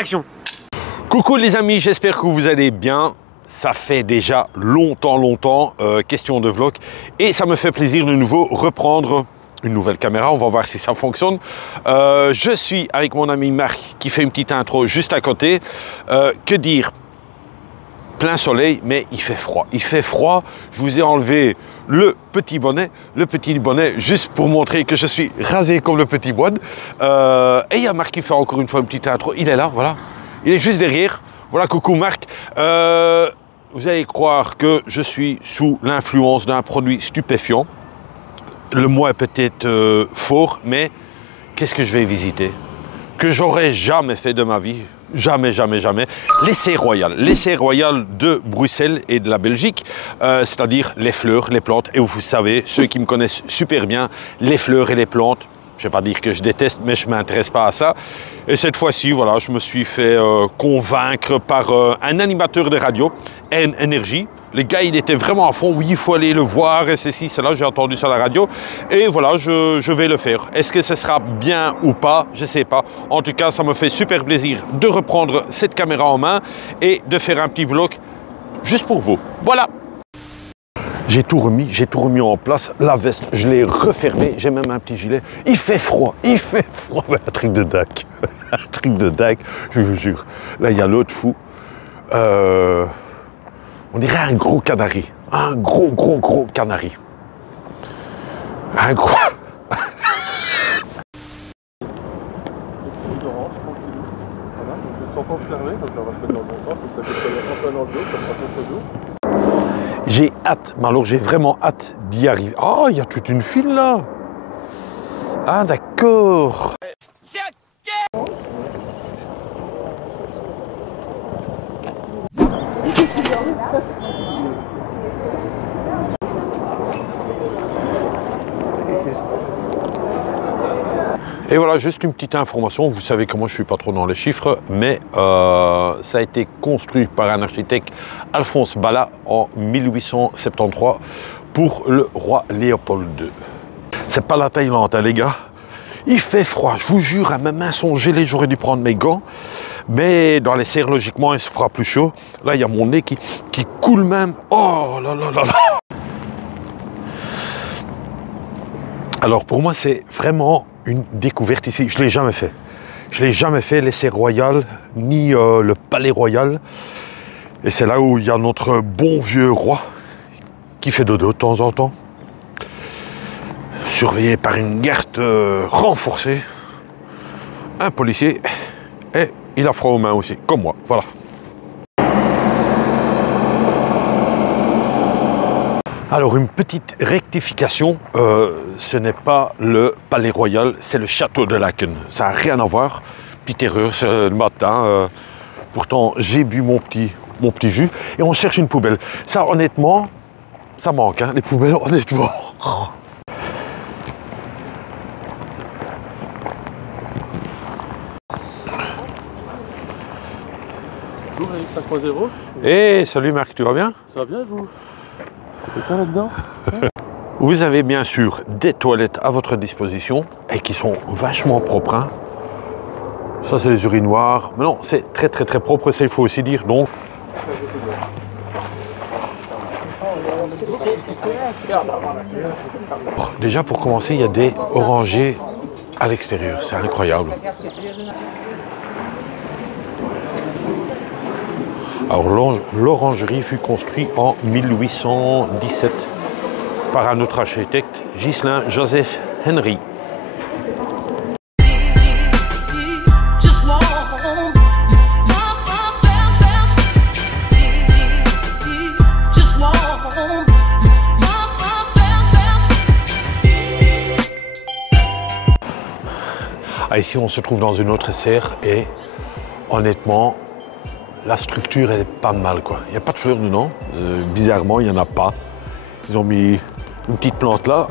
Action. Coucou les amis, j'espère que vous allez bien. Ça fait déjà longtemps question de vlog et ça me fait plaisir de nouveau reprendre une nouvelle caméra. On va voir si ça fonctionne. Je suis avec mon ami Marc qui fait une petite intro juste à côté. Que dire? Plein soleil, mais il fait froid. Il fait froid. Je vous ai enlevé le petit bonnet juste pour montrer que je suis rasé comme le petit Boine. Et il y a Marc qui fait encore une fois une petite intro. Il est là, voilà. Il est juste derrière. Voilà, coucou Marc. Vous allez croire que je suis sous l'influence d'un produit stupéfiant. Le mot est peut-être fort, mais qu'est-ce que je vais visiter? Que j'aurais jamais fait de ma vie. Jamais. L'essai royal de Bruxelles et de la Belgique, c'est-à-dire les fleurs, les plantes. Et vous savez, ceux qui me connaissent super bien, les fleurs et les plantes, je ne vais pas dire que je déteste, mais je ne m'intéresse pas à ça. Et cette fois-ci, voilà, je me suis fait convaincre par un animateur de radio, N-Energy. Le gars, il était vraiment à fond. Oui, il faut aller le voir, et ceci, cela. J'ai entendu ça à la radio. Et voilà, je vais le faire. Est-ce que ce sera bien ou pas? Je ne sais pas. En tout cas, ça me fait super plaisir de reprendre cette caméra en main et de faire un petit vlog juste pour vous. Voilà. J'ai tout remis en place. La veste, je l'ai refermée. J'ai même un petit gilet. Il fait froid. Mais un truc de dingue. Un truc de dingue, je vous jure. Là, il y a l'autre fou. On dirait un gros canari. Un gros canari. Un gros... J'ai hâte, mais alors j'ai vraiment hâte d'y arriver. Oh, il y a toute une file là. Ah, d'accord. Et voilà, juste une petite information, vous savez que moi je ne suis pas trop dans les chiffres, mais ça a été construit par un architecte, Alphonse Balla, en 1873 pour le roi Léopold II. C'est pas la Thaïlande, hein, les gars. Il fait froid, je vous jure, à mes mains sont gelées, j'aurais dû prendre mes gants. Mais dans les serres, logiquement, il se fera plus chaud. Là, il y a mon nez qui coule même. Oh là là là là. Alors pour moi, c'est vraiment une découverte ici. Je ne l'ai jamais fait. Je ne l'ai jamais fait, l'essai royal, ni le palais royal. Et c'est là où il y a notre bon vieux roi qui fait dodo de temps en temps. Surveillé par une garde renforcée. Un policier. Et il a froid aux mains aussi, comme moi. Voilà. Alors, une petite rectification, ce n'est pas le Palais Royal, c'est le Château de Laeken. Ça n'a rien à voir. Petite erreur ce matin. Pourtant, j'ai bu mon petit jus et on cherche une poubelle. Ça, honnêtement, ça manque, hein, les poubelles, honnêtement. Bonjour, Alex 5.0. Hey, salut Marc, tu vas bien? Ça va bien, vous? Quelqu'un là-dedans? Vous avez bien sûr des toilettes à votre disposition et qui sont vachement propres. Hein. Ça, c'est les urinoirs. Mais non, c'est très propre, ça il faut aussi dire. Donc, déjà pour commencer, il y a des orangers à l'extérieur. C'est incroyable. Alors, l'orangerie fut construite en 1817 par un autre architecte, Ghislain Joseph Henry. Ah, ici, on se trouve dans une autre serre et honnêtement, la structure est pas mal, quoi. Il n'y a pas de fleurs dedans. Bizarrement, il n'y en a pas. Ils ont mis une petite plante là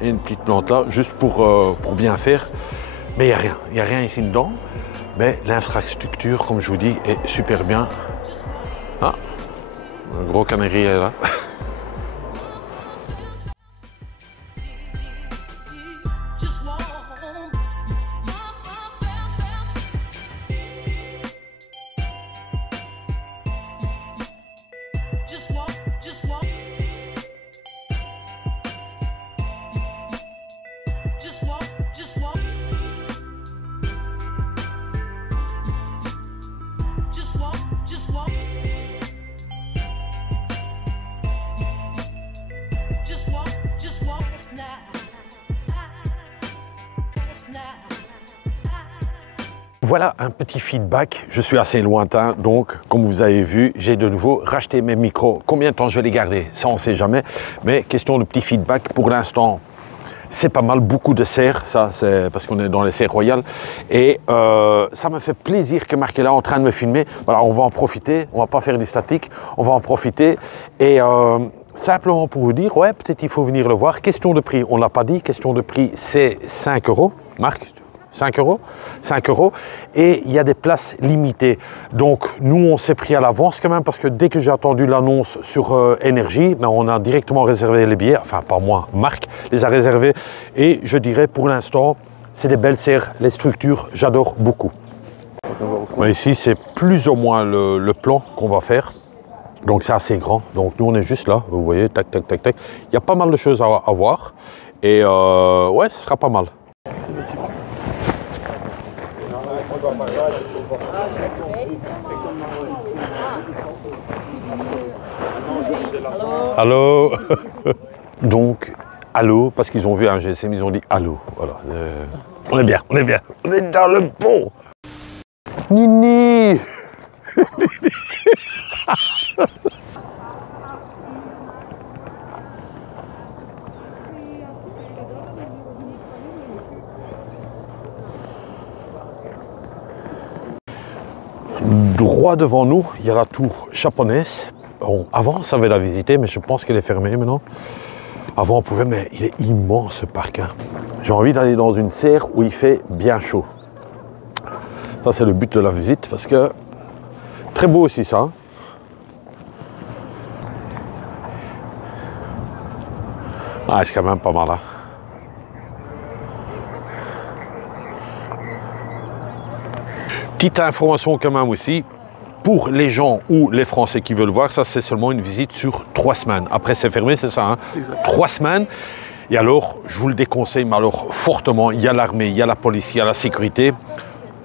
et une petite plante là, juste pour bien faire. Mais il n'y a rien. Il n'y a rien ici dedans. Mais l'infrastructure, comme je vous dis, est super bien. Ah, un gros canari est là. Voilà un petit feedback. Je suis assez lointain, donc comme vous avez vu, j'ai de nouveau racheté mes micros. Combien de temps je vais les garder? Ça, on ne sait jamais. Mais question de petit feedback, pour l'instant, c'est pas mal, beaucoup de serres, ça c'est parce qu'on est dans les serres royales. Et ça me fait plaisir que Marc est là en train de me filmer. Voilà, on va en profiter, on va pas faire du statique, on va en profiter. Et simplement pour vous dire, ouais, peut-être il faut venir le voir. Question de prix, on ne l'a pas dit, question de prix, c'est 5 €. Marc, 5 €, 5 €, et il y a des places limitées. Donc nous on s'est pris à l'avance quand même, parce que dès que j'ai attendu l'annonce sur Énergie, ben, on a directement réservé les billets, enfin pas moi, Marc les a réservés, et je dirais pour l'instant c'est des belles serres, les structures j'adore beaucoup. Ici c'est plus ou moins le plan qu'on va faire, donc c'est assez grand, donc nous on est juste là, vous voyez, tac tac tac tac, il y a pas mal de choses à voir, et ouais, ce sera pas mal. Allô. Donc, allô, parce qu'ils ont vu un GSM, ils ont dit allô. Voilà. On est bien, on est bien. On est dans le bon. Nini. Droit devant nous, il y a la tour japonaise. Bon, avant, on savait la visiter, mais je pense qu'elle est fermée maintenant. Avant, on pouvait, mais il est immense ce parc. Hein. J'ai envie d'aller dans une serre où il fait bien chaud. Ça, c'est le but de la visite, parce que très beau aussi, ça. Hein. Ah, c'est quand même pas mal. Hein. Petite information quand même aussi, pour les gens ou les Français qui veulent voir, ça c'est seulement une visite sur 3 semaines. Après c'est fermé, c'est ça, hein? 3 semaines. Et alors, je vous le déconseille, mais alors fortement, il y a l'armée, il y a la police, il y a la sécurité.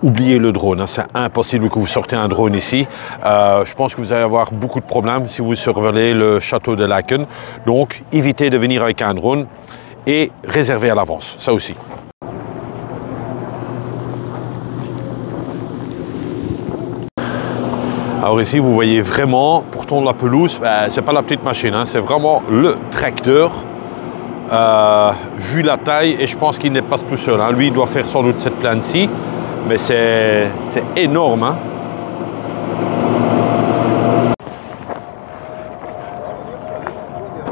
Oubliez le drone, hein. C'est impossible que vous sortez un drone ici. Je pense que vous allez avoir beaucoup de problèmes si vous survolez le château de Laeken. Donc, évitez de venir avec un drone et réservez à l'avance, ça aussi. Alors ici, vous voyez vraiment, pour tondre la pelouse, ben, c'est pas la petite machine, hein, c'est vraiment le tracteur. Vu la taille, et je pense qu'il n'est pas tout seul. Hein. Lui, il doit faire sans doute cette plaine-ci, mais c'est énorme. Hein.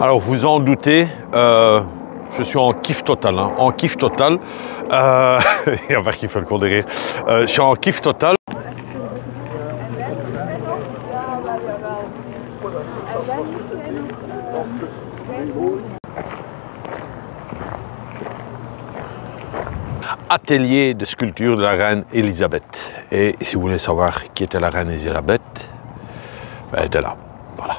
Alors, vous en doutez, je suis en kiff total. Hein, en kiff total. Il y a pas qui fait le cours de rire. Je suis en kiff total. Atelier de sculpture de la reine Elisabeth. Et si vous voulez savoir qui était la reine Elisabeth, ben, elle était là. Voilà.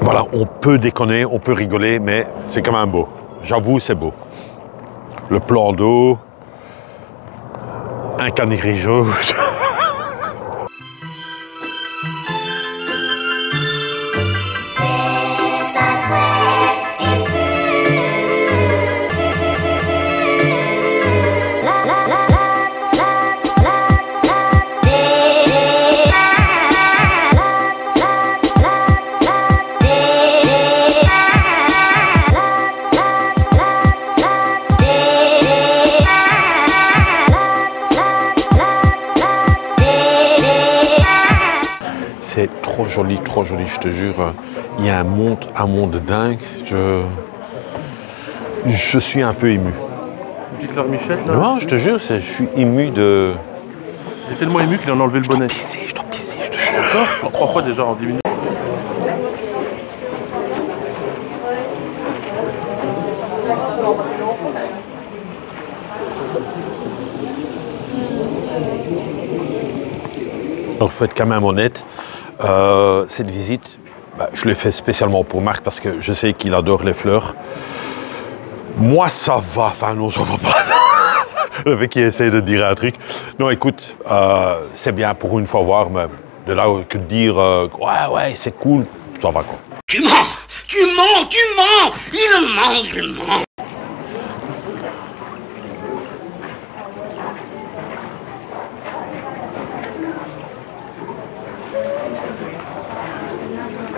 Voilà, on peut déconner, on peut rigoler, mais c'est quand même beau. J'avoue, c'est beau. Le plan d'eau, un cannerie rouge. Trop joli, je te jure. Il y a un monde dingue. Je suis un peu ému. Petite Claire Michel, là. Non, je te jure, je suis ému de... Il est tellement ému qu'il en a enlevé le bonnet. Je dois pisser, je te jure. Encore 3 fois déjà en 10 minutes. Donc, il faut être quand même honnête. cette visite, je l'ai fait spécialement pour Marc parce que je sais qu'il adore les fleurs. Moi, ça va. Enfin, non, ça va pas. Le mec qui essaie de dire un truc. Non, écoute, c'est bien pour une fois voir, mais de là que de dire ouais, c'est cool, ça va quoi. Tu mens, tu mens, tu mens, il ment.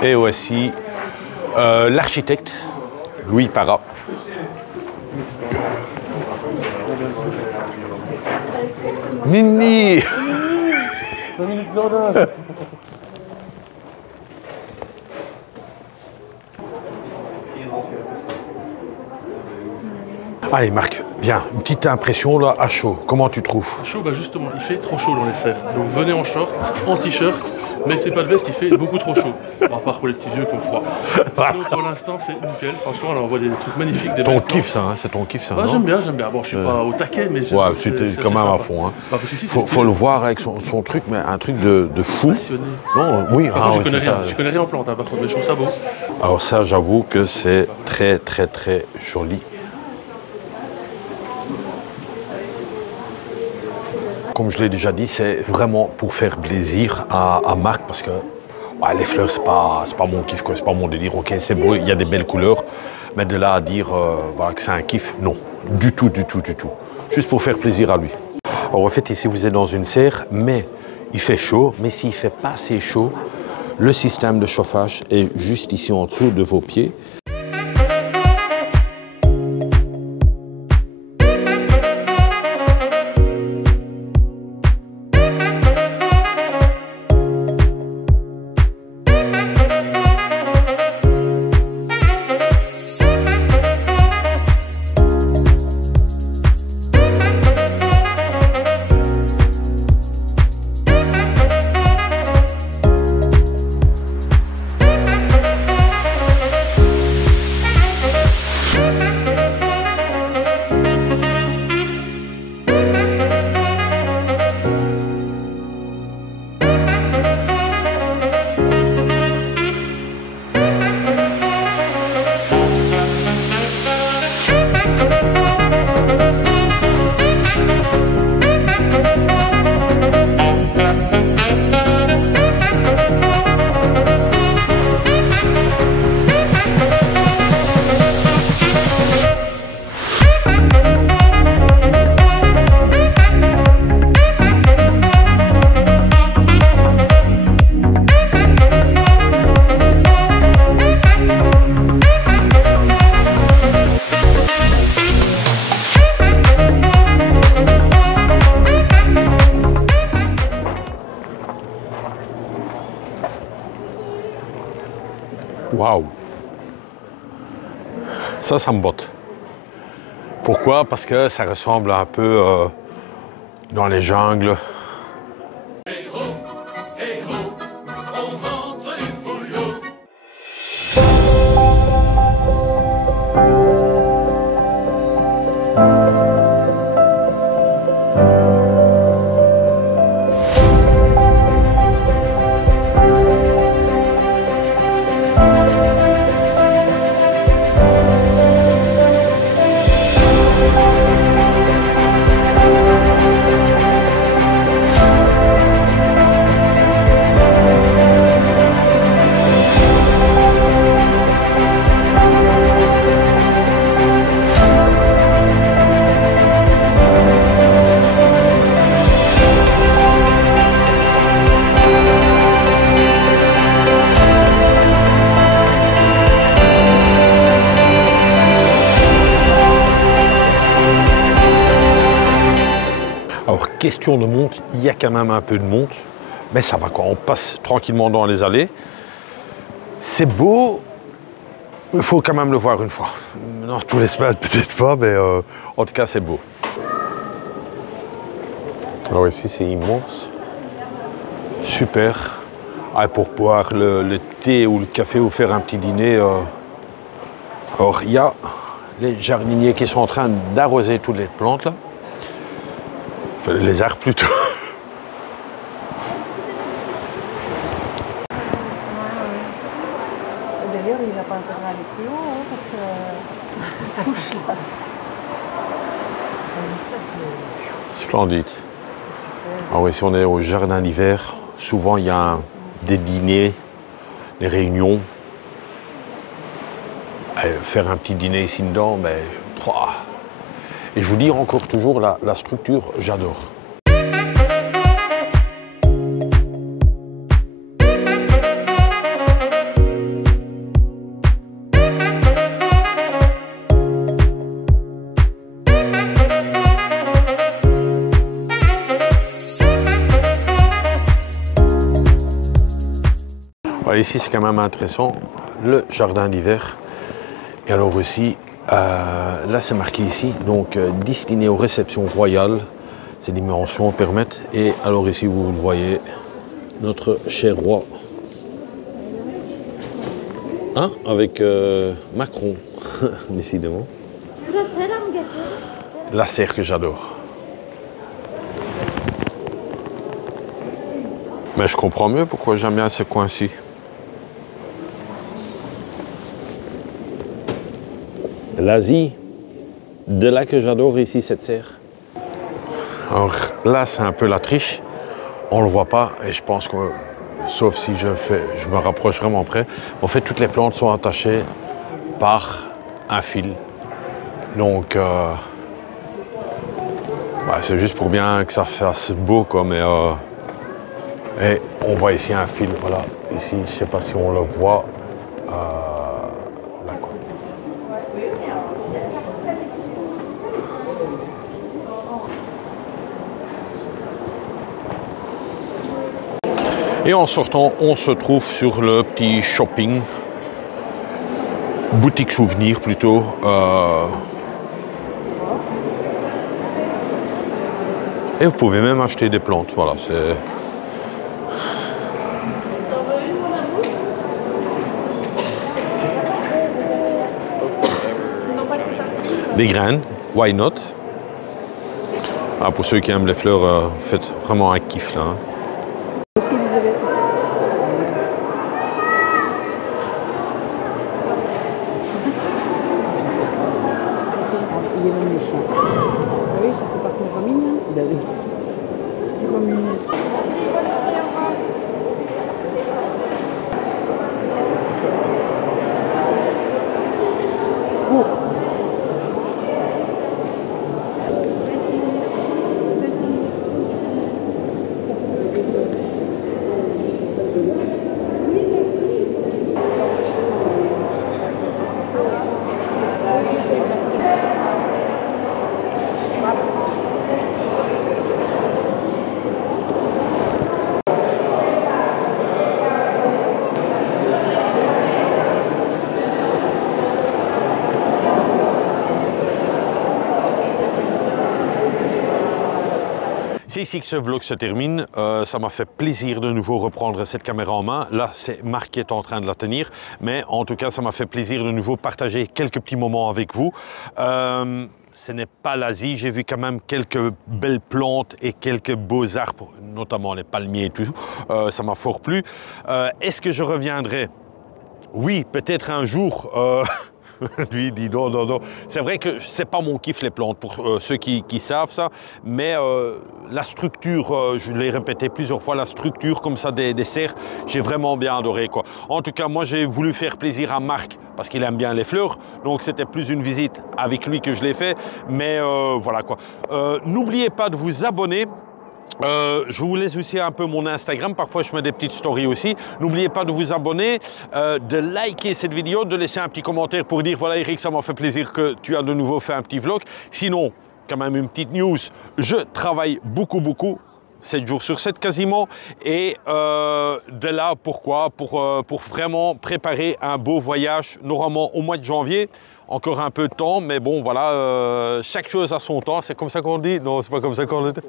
Et aussi l'architecte Louis Parra. Nini. Allez Marc, viens, une petite impression là à chaud, comment tu trouves? Chaud, bah justement, il fait trop chaud dans les serres. Donc venez en short, en t-shirt, mettez pas de veste, il fait beaucoup trop chaud. Bon, à part pour les petits vieux qui ont froid. Sinon pour l'instant c'est nickel, franchement là on voit des trucs magnifiques. Des ton kiff ça, hein, c'est ton kiff ça, bah, non? J'aime bien. Bon je suis pas au taquet mais j'aime. Ouais, c'était quand même à fond. Hein. Bah, parce que faut le voir avec son truc, mais un truc de fou. Passionné. Non, oui, je connais rien en plante, hein, par contre, mais je trouve ça beau. Alors ça, j'avoue que c'est très joli. Comme je l'ai déjà dit, c'est vraiment pour faire plaisir à Marc parce que ouais, les fleurs, c'est pas mon kiff, c'est pas mon délire. Ok, c'est beau, il y a des belles couleurs, mais de là à dire voilà, que c'est un kiff, non, du tout. Juste pour faire plaisir à lui. Alors en fait, ici, vous êtes dans une serre, mais il fait chaud, mais s'il fait pas assez chaud, le système de chauffage est juste ici en dessous de vos pieds. Waouh! Ça me botte. Pourquoi? Parce que ça ressemble un peu dans les jungles. Question de monte, il y a quand même un peu de monte, mais ça va quoi, on passe tranquillement dans les allées. C'est beau, il faut quand même le voir une fois. Non, tous les semaines peut-être pas, mais en tout cas c'est beau. Alors ici c'est immense, super. Ah, pour boire le thé ou le café ou faire un petit dîner. Alors il y a les jardiniers qui sont en train d'arroser toutes les plantes là. Enfin, les arbres plutôt. Splendide. Alors ici on est au jardin d'hiver. Souvent il y a des dîners, des réunions. Faire un petit dîner ici dedans, ben, et je vous dis encore toujours la structure, j'adore. Ici, c'est quand même intéressant, le jardin d'hiver. Et alors aussi, là, c'est marqué ici, donc destiné aux réceptions royales. Ces dimensions permettent. Et alors ici, vous le voyez, notre cher roi. Hein, avec Macron, décidément. La serre que j'adore. Mais je comprends mieux pourquoi j'aime bien ce coin-ci. L'Asie, de là que j'adore ici cette serre. Alors là, c'est un peu la triche. On ne le voit pas et je pense que, sauf si je me rapproche vraiment près, en fait, toutes les plantes sont attachées par un fil. Donc, c'est juste pour bien que ça fasse beau, quoi, mais et on voit ici un fil, voilà, ici, je ne sais pas si on le voit. Là, quoi. Et en sortant, on se trouve sur le petit shopping, boutique souvenir plutôt. Et vous pouvez même acheter des plantes, voilà, c'est... Des graines, why not? Ah, pour ceux qui aiment les fleurs, vous faites vraiment un kiff là. Hein. Il est même les chiens. Ah oui, ça fait partie de ma famille. Hein. Ben oui. Je m'amuse. Oh. C'est ici que ce vlog se termine. Ça m'a fait plaisir de nouveau reprendre cette caméra en main. Là, c'est Marc qui est en train de la tenir. Mais en tout cas, ça m'a fait plaisir de nouveau partager quelques petits moments avec vous. Ce n'est pas l'Asie. J'ai vu quand même quelques belles plantes et quelques beaux arbres, notamment les palmiers et tout. Ça m'a fort plu. Est-ce que je reviendrai? Oui, peut-être un jour. Lui il dit non, non, non. C'est vrai que c'est pas mon kiff les plantes pour ceux qui savent ça, mais la structure, je l'ai répété plusieurs fois, la structure comme ça des serres, j'ai vraiment bien adoré, quoi. En tout cas, moi j'ai voulu faire plaisir à Marc parce qu'il aime bien les fleurs, donc c'était plus une visite avec lui que je l'ai fait, mais voilà quoi. N'oubliez pas de vous abonner. Je vous laisse aussi un peu mon Instagram, parfois je mets des petites stories aussi. N'oubliez pas de vous abonner, de liker cette vidéo, de laisser un petit commentaire pour dire voilà Eric, ça m'a fait plaisir que tu as de nouveau fait un petit vlog. Sinon, quand même une petite news, je travaille beaucoup, 7 jours sur 7 quasiment. Et de là, pourquoi? Pour vraiment préparer un beau voyage, normalement au mois de janvier. Encore un peu de temps, mais bon, voilà, chaque chose a son temps. C'est comme ça qu'on dit? Non, c'est pas comme ça qu'on le dit.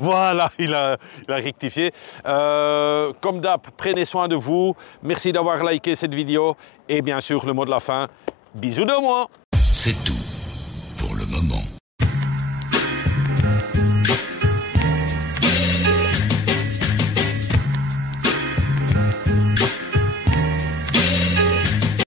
Voilà, il a rectifié. Comme d'hab, prenez soin de vous. Merci d'avoir liké cette vidéo. Et bien sûr, le mot de la fin, bisous de moi. C'est tout.